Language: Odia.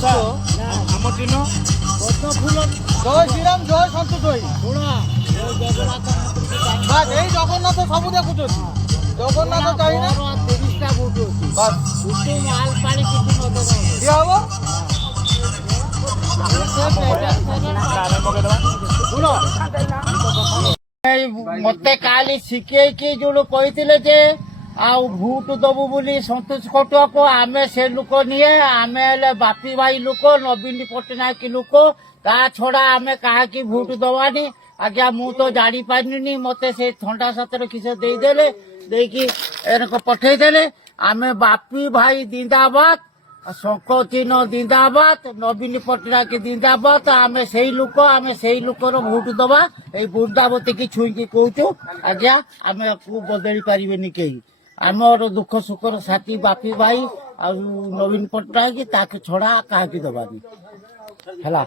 ଆମ ଚିହ୍ନ ଜୟ ଶ୍ରୀରାମ ଜୟ ସନ୍ତୋଷ ଭାଇ ବାସ୍ ଏଇ ଜଗନ୍ନାଥ ସବୁ ଦେଖୁଛନ୍ତି ଜଗନ୍ନାଥ ଚାହିଁଲେ 30ଟା ବୁଟ ଅଛି ବାସ୍ ବୁଟ ମାଲ ପାଣି କିଛି ନଦେବ ଦିଆ ହବ ଶୁଣ ମତେ କାଲି ଶିଖେଇକି ଯୋଉ କହିଥିଲେ ଯେ ଆଉ ଭୋଟ ଦବୁ ବୋଲି ସନ୍ତୋଷ ଖଟୁଆକୁ ଆମେ ସେ ଲୋକ ନିଏ ଆମେ ହେଲେ ବାପି ଭାଇ ଲୋକ ନବୀନ ପଟ୍ଟନାୟକ ଲୋକ ତା ଛଡା ଆମେ କାହାକି ଭୋଟ ଦବାନି ଆଜ୍ଞା ମୁଁ ତ ଜାଣିପାରିନି ମତେ ସେ ଥଣ୍ଡା ସାଥିରେ କିସ ଦେଇଦେଲେ ଦେଇକି ଏରକ ପଠେଇଦେଲେ ଆମେ ବାପି ଭାଇ ଜିନ୍ଦାବାଦ ଶଙ୍ଖ ଚିହ୍ନ ଜିନ୍ଦାବାଦ ନବୀନ ପଟ୍ଟନାୟକ ଜିନ୍ଦାବାଦ ଆମେ ସେଇ ଲୋକର ଭୋଟ ଦବା ଏଇ ବୃନ୍ଦାବତୀକି ଛୁଇଁକି କହୁଛୁ ଆଜ୍ଞା ଆମେ ଆକୁ ବଦଳି ପାରିବେନି କେହି ଆମର ଦୁଃଖ ସୁଖର ସାଥୀ ବାପି ଭାଇ ଆଉ ନବୀନ ପଟ୍ଟନାୟକ ତାକୁ ଛଡା କାହାକି ଦବାନି ହେଲା।